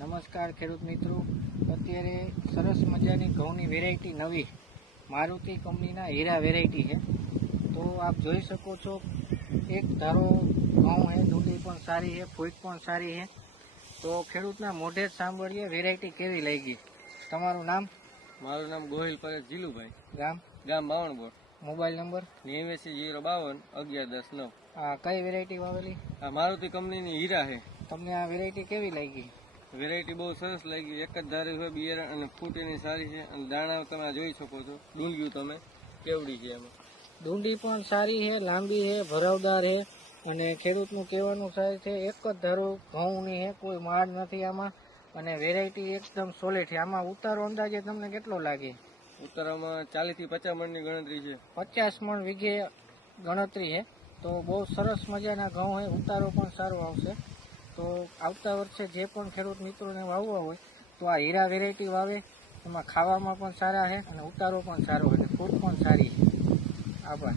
નમસ્કાર ખેડૂત મિત્રો, અત્યારે સરસ મજાની ઘઉંની વેરાયટી નવી મારુતિ કંપનીના હીરા વેરાયટી છે. તો આપ જોઈ શકો છો, એક ધારો ઘઉં છે, ડુંડી પણ સારી છે, ફૂટ પણ સારી છે. તો ખેડૂતના મોઢે જ સાંભળીએ વેરાયટી કેવી લાગી. તમારું નામ? મારું નામ ગોહિલ પરેશ જીલુભાઈ, ગામ બાવણબોર, મોબાઈલ નંબર? 89 052 11 10 9. આ કઈ વેરાયટી વાવેલી? આ મારુતિ કંપનીની હીરા છે. તમને આ વેરાયટી કેવી લાગી? વેરાયટી બહુ સરસ લાગી. એક જ ધારી હોય બિયારણ અને ફૂટ એની સારી છે અને દાણા તમે જોઈ શકો છો. ડુંગળીઓ તમે કેવડી છે એમાં. ડુંડી પણ સારી છે, લાંબી છે, ભરાવદાર છે. અને ખેડૂતનું કહેવાનું થાય છે એક જ ધારો ઘઉંની છે, કોઈ માળ નથી આમાં. અને વેરાયટી એકદમ સોલિડ છે. આમાં ઉતારો અંદાજે તમને કેટલો લાગે? ઉતારામાં 40 થી 50 મણની ગણતરી છે. 50 મણ વીઘે ગણતરી છે. તો બહુ સરસ મજાના ઘઉં છે, ઉતારો પણ સારો આવશે. તો આવતા વર્ષે જે પણ ખેડૂત મિત્રોને વાવવા હોય તો આ હીરા વેરાયટી વાવે. એમાં ખાવામાં પણ સારા છે અને ઉતારો પણ સારો છે, ફૂટ પણ સારી છે. આભાર.